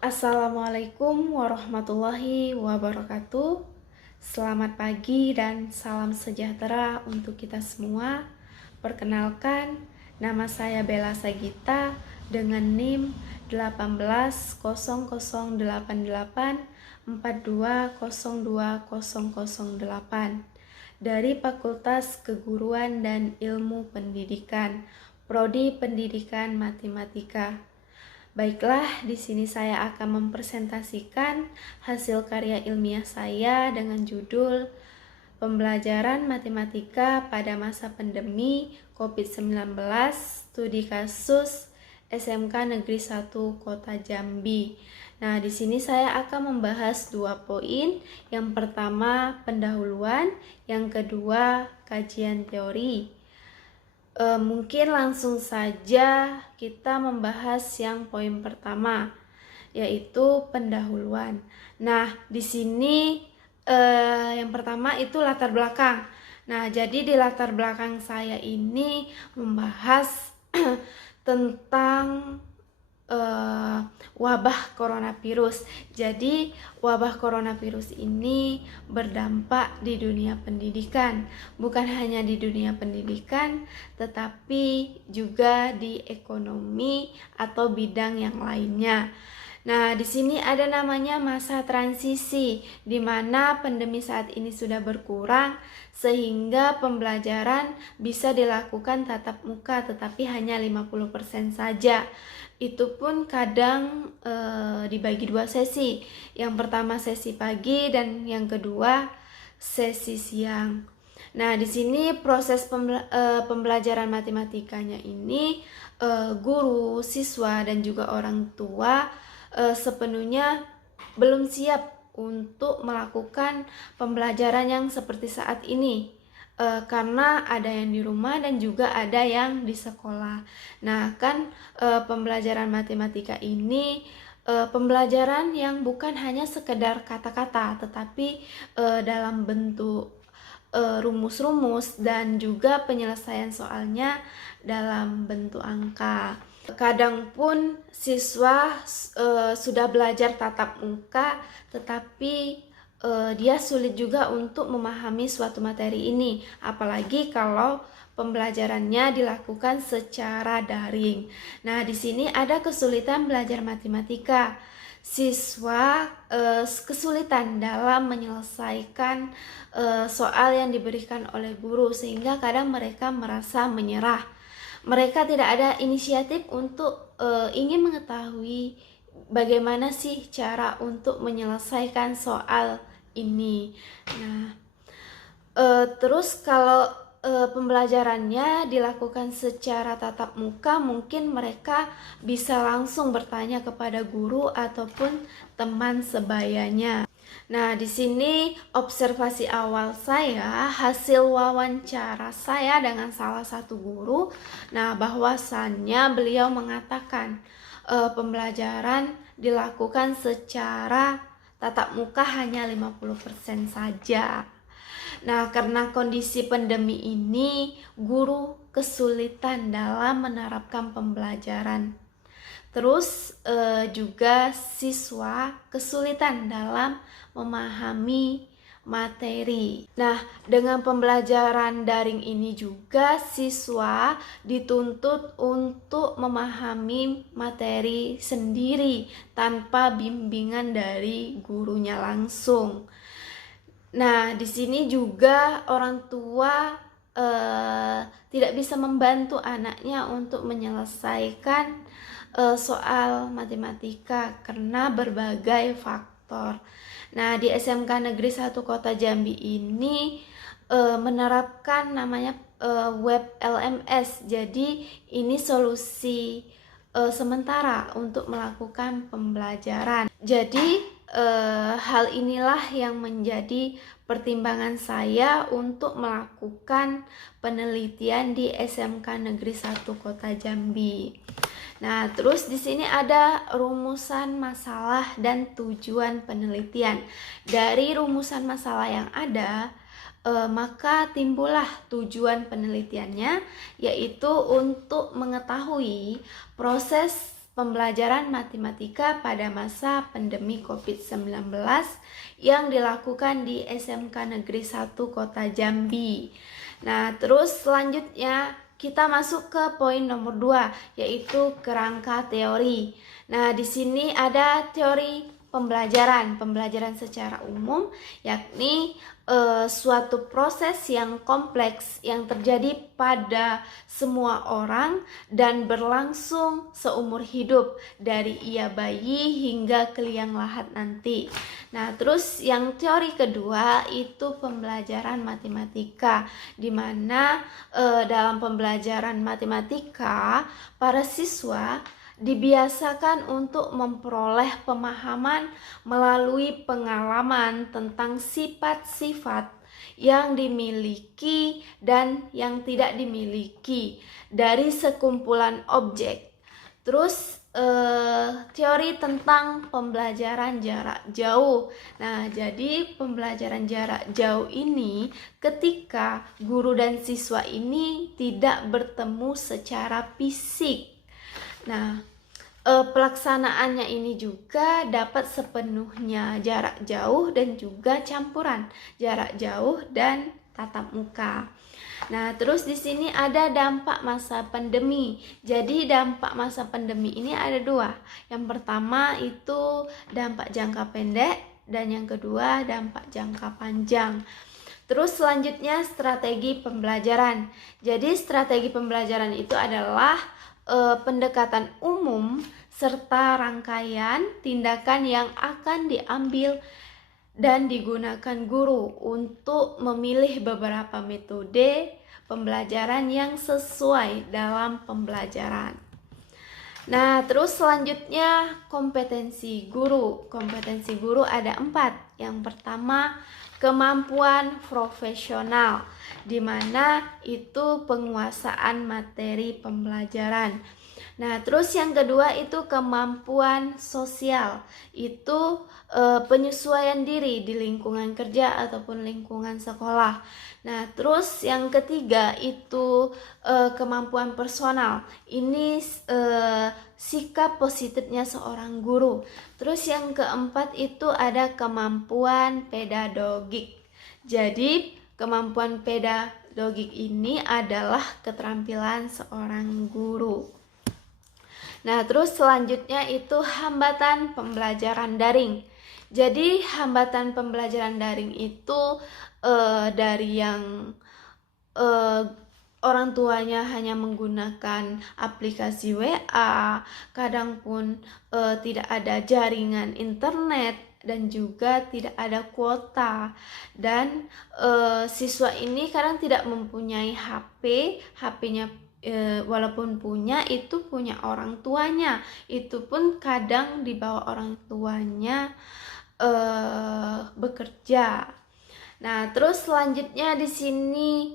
Assalamualaikum warahmatullahi wabarakatuh. Selamat pagi dan salam sejahtera untuk kita semua. Perkenalkan, nama saya Bella Sagita dengan NIM 18088420008 dari Fakultas Keguruan dan Ilmu Pendidikan, Prodi Pendidikan Matematika. Baiklah, di sini saya akan mempresentasikan hasil karya ilmiah saya dengan judul Pembelajaran Matematika pada masa pandemi COVID-19, studi kasus SMK Negeri 1 Kota Jambi. Nah, di sini saya akan membahas 2 poin. Yang pertama, pendahuluan, yang kedua, kajian teori. Mungkin langsung saja kita membahas yang poin pertama, yaitu pendahuluan. Nah, di sini yang pertama itu latar belakang. Nah, jadi di latar belakang saya ini membahas tentang wabah coronavirus. Jadi wabah coronavirus ini berdampak di dunia pendidikan, bukan hanya di dunia pendidikan, tetapi juga di ekonomi atau bidang yang lainnya. Nah, di sini ada namanya masa transisi, di mana pandemi saat ini sudah berkurang, sehingga pembelajaran bisa dilakukan tatap muka, tetapi hanya 50% saja. Itu pun kadang dibagi 2 sesi. Yang pertama sesi pagi dan yang kedua sesi siang. Nah, di sini proses pembelajaran matematikanya ini guru, siswa, dan juga orang tua sepenuhnya belum siap untuk melakukan pembelajaran yang seperti saat ini, karena ada yang di rumah dan juga ada yang di sekolah. Nah, kan pembelajaran matematika ini pembelajaran yang bukan hanya sekedar kata-kata, tetapi dalam bentuk rumus-rumus dan juga penyelesaian soalnya dalam bentuk angka. Kadang pun siswa sudah belajar tatap muka, tetapi dia sulit juga untuk memahami suatu materi ini, apalagi kalau pembelajarannya dilakukan secara daring. Nah, di sini ada kesulitan belajar matematika. Siswa kesulitan dalam menyelesaikan soal yang diberikan oleh guru, sehingga kadang mereka merasa menyerah. Mereka tidak ada inisiatif untuk ingin mengetahui bagaimana sih cara untuk menyelesaikan soal ini. Nah, terus kalau pembelajarannya dilakukan secara tatap muka, mungkin mereka bisa langsung bertanya kepada guru ataupun teman sebayanya. Nah, di sini observasi awal saya, hasil wawancara saya dengan salah satu guru. Nah, bahwasannya beliau mengatakan pembelajaran dilakukan secara tatap muka hanya 50% saja. Nah, karena kondisi pandemi ini, guru kesulitan dalam menerapkan pembelajaran. Terus juga siswa kesulitan dalam memahami materi. Nah, dengan pembelajaran daring ini juga siswa dituntut untuk memahami materi sendiri tanpa bimbingan dari gurunya langsung. Nah, di sini juga orang tua tidak bisa membantu anaknya untuk menyelesaikan soal matematika karena berbagai faktor. Nah, di SMK Negeri 1 Kota Jambi ini menerapkan namanya web LMS. Jadi ini solusi sementara untuk melakukan pembelajaran. Jadi hal inilah yang menjadi pertimbangan saya untuk melakukan penelitian di SMK Negeri 1 Kota Jambi. Nah, terus di sini ada rumusan masalah dan tujuan penelitian. Dari rumusan masalah yang ada, maka timbullah tujuan penelitiannya, yaitu untuk mengetahui proses pembelajaran matematika pada masa pandemi COVID-19 yang dilakukan di SMK Negeri 1 Kota Jambi. Nah, terus selanjutnya kita masuk ke poin nomor 2, yaitu kerangka teori. Nah, di sini ada teori pembelajaran secara umum, yakni suatu proses yang kompleks yang terjadi pada semua orang dan berlangsung seumur hidup dari ia bayi hingga ke liang lahat nanti. Nah, terus yang teori kedua itu pembelajaran matematika, di mana dalam pembelajaran matematika para siswa dibiasakan untuk memperoleh pemahaman melalui pengalaman tentang sifat-sifat yang dimiliki dan yang tidak dimiliki dari sekumpulan objek. Terus teori tentang pembelajaran jarak jauh. Nah, jadi pembelajaran jarak jauh ini ketika guru dan siswa ini tidak bertemu secara fisik. Nah, pelaksanaannya ini juga dapat sepenuhnya jarak jauh dan juga campuran jarak jauh dan tatap muka. Nah, terus di sini ada dampak masa pandemi. Jadi dampak masa pandemi ini ada 2. Yang pertama itu dampak jangka pendek dan yang kedua dampak jangka panjang. Terus selanjutnya strategi pembelajaran. Jadi strategi pembelajaran itu adalah pendekatan umum serta rangkaian tindakan yang akan diambil dan digunakan guru untuk memilih beberapa metode pembelajaran yang sesuai dalam pembelajaran. Nah, terus selanjutnya kompetensi guru. Kompetensi guru ada 4. Yang pertama, kemampuan profesional, di mana itu penguasaan materi pembelajaran. Nah, terus yang kedua itu kemampuan sosial, itu penyesuaian diri di lingkungan kerja ataupun lingkungan sekolah. Nah, terus yang ketiga itu kemampuan personal, ini sikap positifnya seorang guru. Terus yang keempat itu ada kemampuan pedagogik. Jadi kemampuan pedagogik ini adalah keterampilan seorang guru. Nah, terus selanjutnya itu hambatan pembelajaran daring. Jadi hambatan pembelajaran daring itu dari yang orang tuanya hanya menggunakan aplikasi WA, kadang pun tidak ada jaringan internet dan juga tidak ada kuota, dan siswa ini kadang tidak mempunyai HP-nya walaupun punya itu punya orang tuanya, itu pun kadang di bawah orang tuanya bekerja. Nah, terus selanjutnya di sini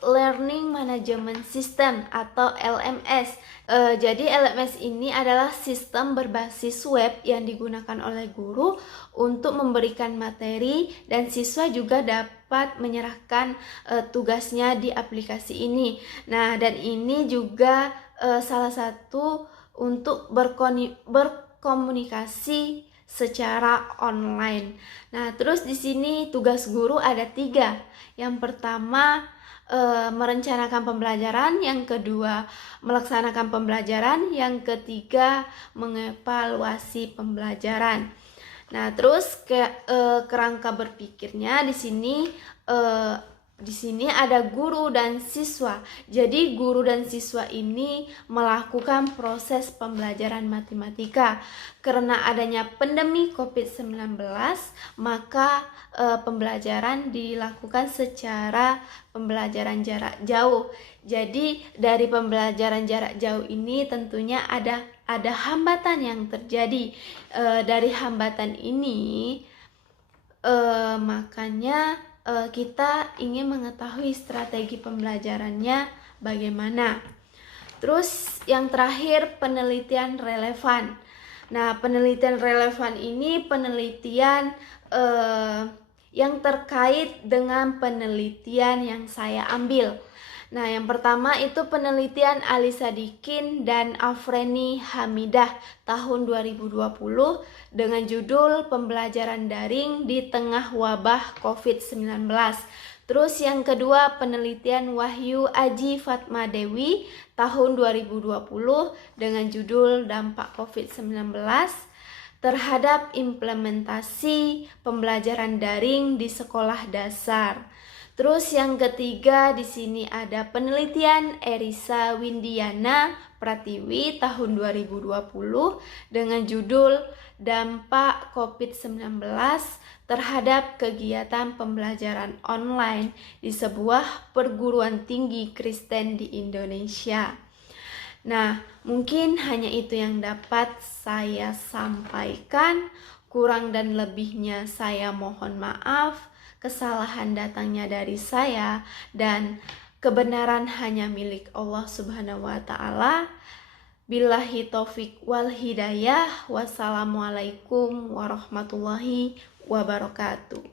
Learning Management System atau LMS. Jadi LMS ini adalah sistem berbasis web yang digunakan oleh guru untuk memberikan materi, dan siswa juga dapat menyerahkan tugasnya di aplikasi ini. Nah, dan ini juga salah satu untuk berkomunikasi secara online. Nah, terus di sini tugas guru ada 3. Yang pertama merencanakan pembelajaran, yang kedua melaksanakan pembelajaran, yang ketiga mengevaluasi pembelajaran. Nah, terus kerangka berpikirnya di sini ada guru dan siswa. Jadi guru dan siswa ini melakukan proses pembelajaran matematika. Karena adanya pandemi COVID-19, maka pembelajaran dilakukan secara pembelajaran jarak jauh. Jadi dari pembelajaran jarak jauh ini tentunya ada hambatan yang terjadi. Dari hambatan ini makanya kita ingin mengetahui strategi pembelajarannya bagaimana. Terus yang terakhir penelitian relevan. Nah, penelitian relevan ini penelitian yang terkait dengan penelitian yang saya ambil. Nah, yang pertama itu penelitian Ali Sadikin dan Afreni Hamidah tahun 2020 dengan judul Pembelajaran Daring di Tengah Wabah COVID-19. Terus yang kedua penelitian Wahyu Aji Fatma Dewi tahun 2020 dengan judul Dampak COVID-19 terhadap implementasi pembelajaran daring di sekolah dasar. Terus yang ketiga di sini ada penelitian Erisa Windiana Pratiwi tahun 2020 dengan judul Dampak COVID-19 terhadap kegiatan pembelajaran online di sebuah perguruan tinggi Kristen di Indonesia. Nah, mungkin hanya itu yang dapat saya sampaikan. Kurang dan lebihnya saya mohon maaf. Kesalahan datangnya dari saya dan kebenaran hanya milik Allah Subhanahu wa taala. Billahi taufik wal hidayah. Wassalamualaikum warahmatullahi wabarakatuh.